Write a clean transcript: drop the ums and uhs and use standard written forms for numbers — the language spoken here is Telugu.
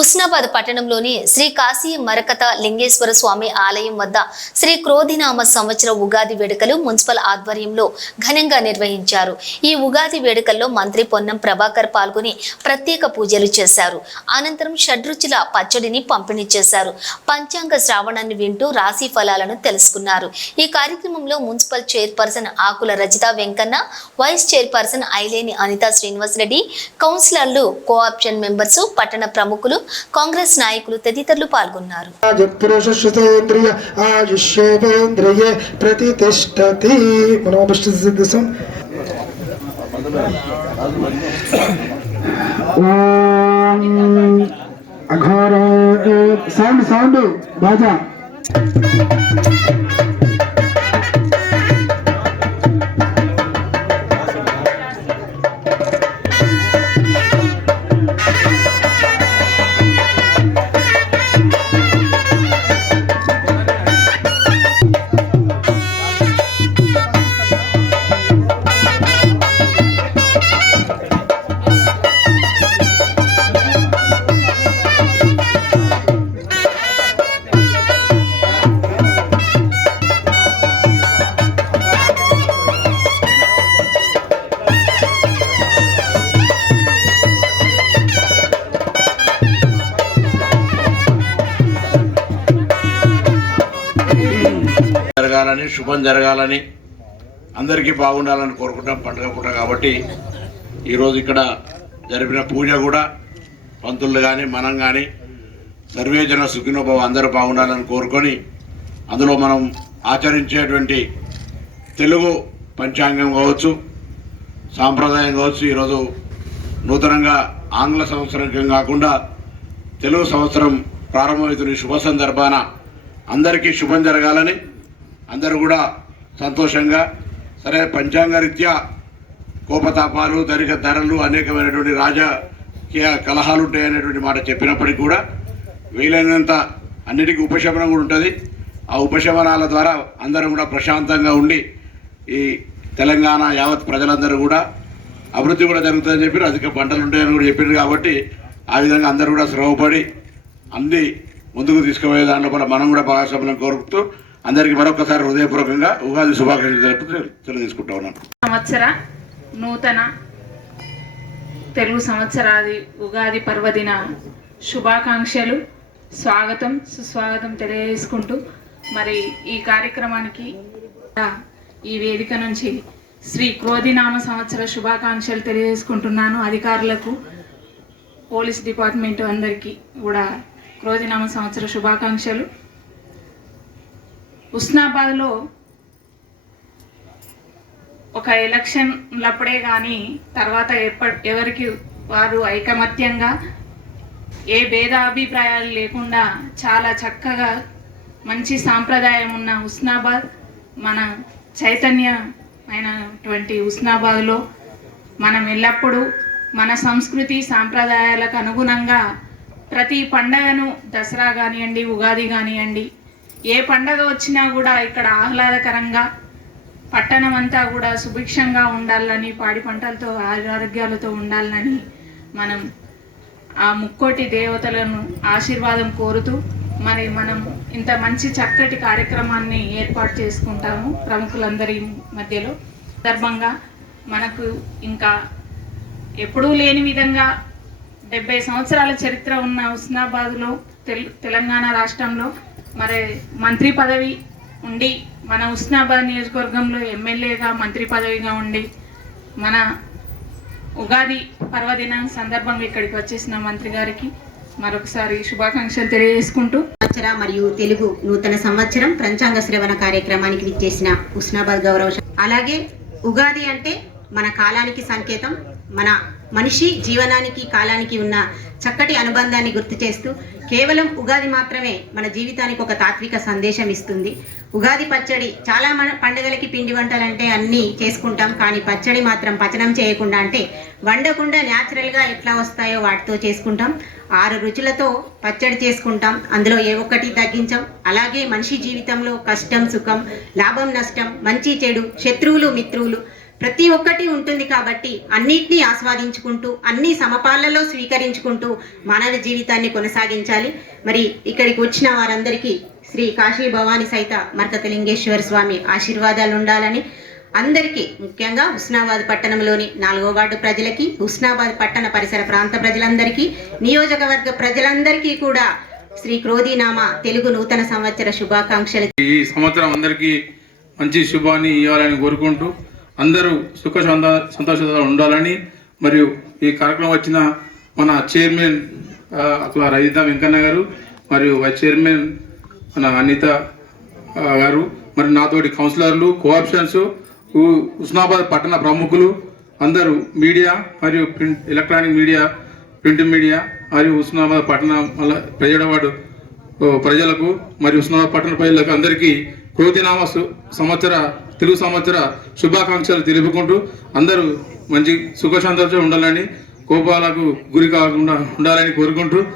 హుస్నాబాద్ పట్టణంలోని శ్రీ కాశీ మరకత లింగేశ్వర స్వామి ఆలయం వద్ద శ్రీ క్రోధినామ సంవత్సర ఉగాది వేడుకలు మున్సిపల్ ఆధ్వర్యంలో ఘనంగా నిర్వహించారు. ఈ ఉగాది వేడుకల్లో మంత్రి పొన్నం ప్రభాకర్ పాల్గొని ప్రత్యేక పూజలు చేశారు. అనంతరం షడ్రుచుల పచ్చడిని పంపిణీ చేశారు. పంచాంగ శ్రావణాన్ని వింటూ రాశి ఫలాలను తెలుసుకున్నారు. ఈ కార్యక్రమంలో మున్సిపల్ చైర్పర్సన్ ఆకుల రజిత వెంకన్న, వైస్ చైర్పర్సన్ ఐలేని అనితా శ్రీనివాసరెడ్డి, కౌన్సిలర్లు, కోఆప్షన్ మెంబర్స్, పట్టణ ప్రముఖులు, కాంగ్రెస్ నాయకులు తదితరులు పాల్గొన్నారు. జరగాలని, శుభం జరగాలని, అందరికీ బాగుండాలని కోరుకుంటాం పండుగ పూట కాబట్టి ఈరోజు ఇక్కడ జరిపిన పూజ కూడా పంతులు కానీ మనం కానీ సర్వేజన సుఖినోభవ అందరూ బాగుండాలని కోరుకొని అందులో మనం ఆచరించేటువంటి తెలుగు పంచాంగం కావచ్చు, సాంప్రదాయం కావచ్చు, ఈరోజు నూతనంగా ఆంగ్ల సంవత్సరం కాకుండా తెలుగు సంవత్సరం ప్రారంభమవుతున్న శుభ సందర్భాన అందరికీ శుభం జరగాలని, అందరూ కూడా సంతోషంగా, సరే పంచాంగ రీత్యా కోపతాపాలు, ధరలు, అనేకమైనటువంటి రాజకీయ కలహాలు ఉంటాయనేటువంటి మాట చెప్పినప్పటికీ కూడా వీలైనంత అన్నిటికీ ఉపశమనం కూడా ఉంటుంది. ఆ ఉపశమనాల ద్వారా అందరం కూడా ప్రశాంతంగా ఉండి ఈ తెలంగాణ యావత్ ప్రజలందరూ కూడా అభివృద్ధి కూడా జరుగుతుందని చెప్పి, అధిక పంటలు ఉంటాయని కూడా చెప్పింది కాబట్టి ఆ విధంగా అందరూ కూడా శ్రమపడి అన్ని ముందుకు తీసుకుపోయే దాంట్లో మనం కూడా భాగస్వామ్యం కోరుతూ అందరికీ మరొకసారి హృదయపూర్వకంగా ఉగాది శుభాకాంక్షలు తెలియజేసుకుంటా ఉన్నాను. సంవత్సర నూతన తెలుగు సంవత్సరాది ఉగాది పర్వదిన శుభాకాంక్షలు, స్వాగతం సుస్వాగతం తెలియజేసుకుంటూ మరి ఈ కార్యక్రమానికి ఈ వేదిక నుంచి శ్రీ క్రోధినామ సంవత్సర శుభాకాంక్షలు తెలియజేసుకుంటున్నాను. అధికారులకు, పోలీస్ డిపార్ట్మెంట్ అందరికీ కూడా క్రోధినామ సంవత్సర శుభాకాంక్షలు. హుస్నాబాద్లో ఒక ఎలక్షన్లప్పుడే కానీ తర్వాత ఎవరికి వారు ఐకమత్యంగా ఏ భేదాభిప్రాయాలు లేకుండా చాలా చక్కగా మంచి సాంప్రదాయం ఉన్న హుస్నాబాద్, మన చైతన్యమైనటువంటి హుస్నాబాద్లో మనం ఎల్లప్పుడూ మన సంస్కృతి సాంప్రదాయాలకు అనుగుణంగా ప్రతి పండగను, దసరా కానివ్వండి, ఉగాది కానివ్వండి, ఏ పండగ వచ్చినా కూడా ఇక్కడ ఆహ్లాదకరంగా పట్టణం అంతా కూడా సుభిక్షంగా ఉండాలని, పాడి పంటలతో ఆరోగ్యాలతో ఉండాలని మనం ఆ ముక్కోటి దేవతలను ఆశీర్వాదం కోరుతూ మరి మనం ఇంత మంచి చక్కటి కార్యక్రమాన్ని ఏర్పాటు చేసుకుంటాము ప్రముఖులందరి మధ్యలో. సందర్భంగా మనకు ఇంకా ఎప్పుడూ లేని విధంగా 70 సంవత్సరాల చరిత్ర ఉన్న హుస్నాబాద్లో తెలంగాణ రాష్ట్రంలో మరి మంత్రి పదవి ఉండి, మన హుస్నాబాద్ నియోజకవర్గంలో ఎమ్మెల్యేగా మంత్రి పదవిగా ఉండి, మన ఉగాది పర్వదినం సందర్భంగా ఇక్కడికి వచ్చేసిన మంత్రి గారికి మరొకసారి శుభాకాంక్షలు తెలియజేసుకుంటూ సంవత్సర మరియు తెలుగు నూతన సంవత్సరం పంచాంగ శ్రవణ కార్యక్రమానికి విచ్చేసిన హుస్నాబాద్ గౌరవ, అలాగే ఉగాది అంటే మన కాలానికి సంకేతం, మన మనిషి జీవనానికి కాలానికి ఉన్న చక్కటి అనుబంధాన్ని గుర్తు చేస్తూ కేవలం ఉగాది మాత్రమే మన జీవితానికి ఒక తాత్విక సందేశం ఇస్తుంది. ఉగాది పచ్చడి, చాలా పండుగలకి పిండి వంటలంటే అన్నీ చేసుకుంటాం, కానీ పచ్చడి మాత్రం పచనం చేయకుండా, అంటే వండకుండా న్యాచురల్గా ఎట్లా వస్తాయో వాటితో చేసుకుంటాం. 6 రుచులతో పచ్చడి చేసుకుంటాం, అందులో ఏ ఒక్కటి తగ్గించాం. అలాగే మనిషి జీవితంలో కష్టం సుఖం, లాభం నష్టం, మంచి చెడు, శత్రువులు మిత్రువులు ప్రతి ఒక్కటి ఉంటుంది కాబట్టి అన్నిటినీ ఆస్వాదించుకుంటూ అన్ని సమపాలలో స్వీకరించుకుంటూ మానవ జీవితాన్ని కొనసాగించాలి. మరి ఇక్కడికి వచ్చిన వారందరికీ శ్రీ కాశీ భవాని సైత మరకత లింగేశ్వర స్వామి ఆశీర్వాదాలు ఉండాలని, అందరికీ ముఖ్యంగా హుస్నాబాద్ పట్టణంలోని 4వ వార్డు ప్రజలకి, హుస్నాబాద్ పట్టణ పరిసర ప్రాంత ప్రజలందరికీ, నియోజకవర్గ ప్రజలందరికీ కూడా శ్రీ క్రోధినామ తెలుగు నూతన సంవత్సర శుభాకాంక్షలు. ఈ సంవత్సరం అందరికీ మంచి శుభాన్ని ఇవ్వాలని కోరుకుంటూ అందరూ సుఖ సంతోషాలు ఉండాలని, మరియు ఈ కార్యక్రమం వచ్చిన మన చైర్మన్ అట్లా రజిత వెంకన్న గారు, మరియు వైస్ చైర్మన్ మన అనిత గారు, మరి నాతోటి కౌన్సిలర్లు, కోఆప్షన్స్, హుస్నాబాద్ పట్టణ ప్రముఖులు అందరూ, మీడియా మరియు ఎలక్ట్రానిక్ మీడియా, ప్రింట్ మీడియా మరియు హుస్నాబాద్ పట్టణ ప్రజలవాడు ప్రజలకు మరియు హుస్నాబాద్ పట్టణ ప్రజలకు అందరికీ క్రోధినామ సంవత్సర తెలుగు సంవత్సర శుభాకాంక్షలు తెలుపుకుంటూ అందరూ మంచి సుఖ సంతోషం ఉండాలని, కోపాలకు గురి కాకుండా ఉండాలని కోరుకుంటూ